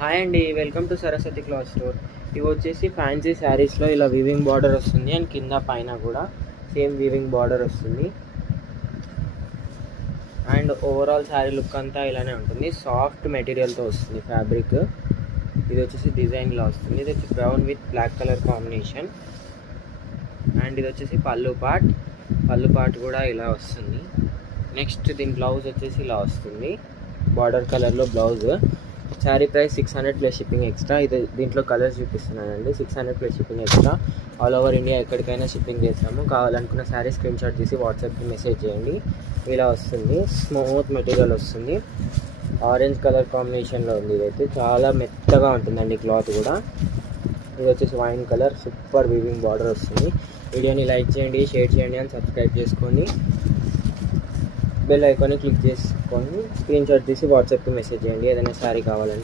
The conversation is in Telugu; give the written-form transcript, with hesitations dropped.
హాయ్ అండి, welcome to Saraswati cloth store. ఇవి వచ్చేసి ఫ్యాన్సీ శారీస్లో ఇలా వీవింగ్ బార్డర్ వస్తుంది అండ్ కింద పైన కూడా సేమ్ వీవింగ్ బార్డర్ వస్తుంది. అండ్ ఓవరాల్ శారీ లుక్ అంతా ఇలానే ఉంటుంది. సాఫ్ట్ మెటీరియల్తో వస్తుంది ఫ్యాబ్రిక్. ఇది వచ్చేసి డిజైన్లో వస్తుంది. ఇది వచ్చి brown with black colour combination. And ఇది వచ్చేసి పళ్ళు పార్ట్ కూడా ఇలా వస్తుంది. నెక్స్ట్ దీని బ్లౌజ్ వచ్చేసి ఇలా వస్తుంది, బార్డర్ కలర్లో blouse. Sari price 600 plus shipping extra. ఇది దీంట్లో కలర్స్ చూపిస్తున్నానండి. 600 plus shipping extra. All over India ఎక్కడికైనా షిప్పింగ్ చేస్తాము. కావాలనుకున్న శారీ స్క్రీన్ షాట్ తీసి వాట్సాప్కి మెసేజ్ చేయండి. ఇలా వస్తుంది, స్మూత్ మెటీరియల్ వస్తుంది. ఆరెంజ్ కలర్ కాంబినేషన్లో ఉంది. ఇదైతే చాలా మెత్తగా ఉంటుందండి క్లాత్ కూడా. ఇది వచ్చేసి wine colour, super weaving border వస్తుంది. వీడియోని లైక్ చేయండి, షేర్ చేయండి అండ్ సబ్స్క్రైబ్ చేసుకొని బెల్ ఐకాన్ని క్లిక్ చేసుకొని స్క్రీన్ షాట్ తీసి వాట్సాప్కి మెసేజ్ చేయండి ఏదైనా శారీ కావాలంటే.